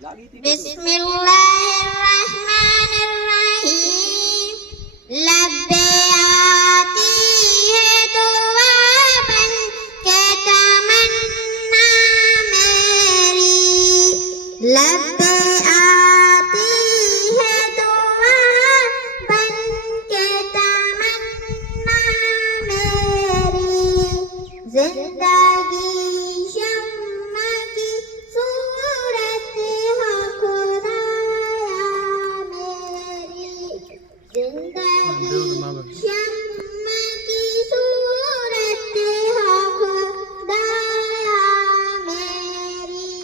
बिस्मिल्लाहिर्रहमानिर्रहीम। लब्बे आती है दुआ बन के तमन्ना मेरी। लब्बे आती है दुआ बन के तमन्ना मेरी। जिंदगी शम्मा की सूरत हो खुदाया मेरी। जिंदगी शम्मा की सूरत हो खुदाया मेरी।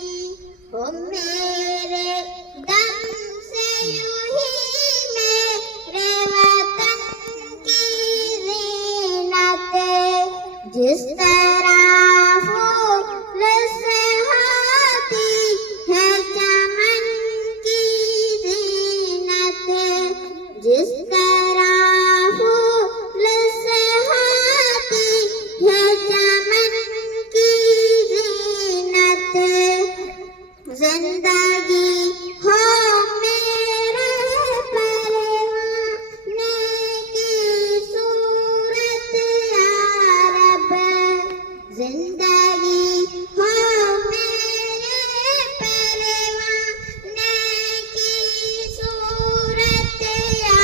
हो मेरे दम से यूं ही मेरे वतन की ज़ीनत जिस तरह फूल से होती है चमन की ज़ीनत। जिस तरह फूल से होती है चमन की ज़ीनत। जिंदगी हो मेरे परवाने की सूरत या रब। जिंदगी हो मेरे परवाने की सूरत या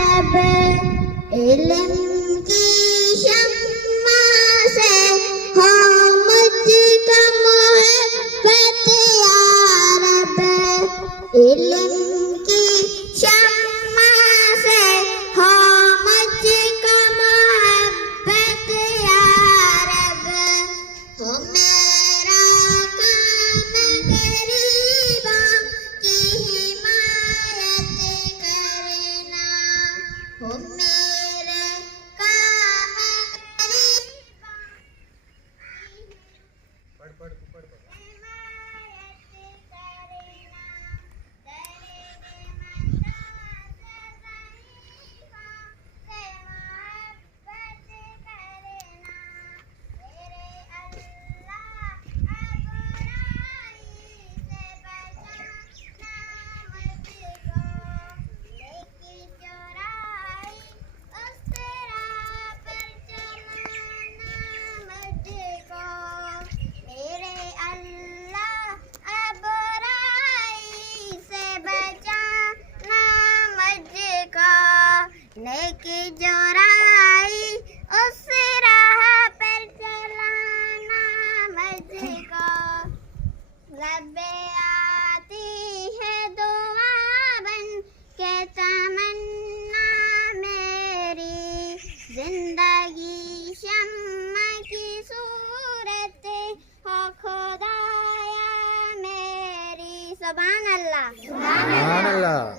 रब। इल्म की शम्मा से हो मुझको मोहब्बत या रब। इल्म की शम्मा से हो मुझको मोहब्बत या रब। हो मेरा काम गरीबों की हिमायत करना। हो मेरे काम गरीबों नेकी चौराई उस राह पर चलाना मुझको। लब्बे आती है दुआ बन के तमन्ना मेरी। जिंदगी शम्मा की सूरत हो खुदाया मेरी। सुभान अल्लाह।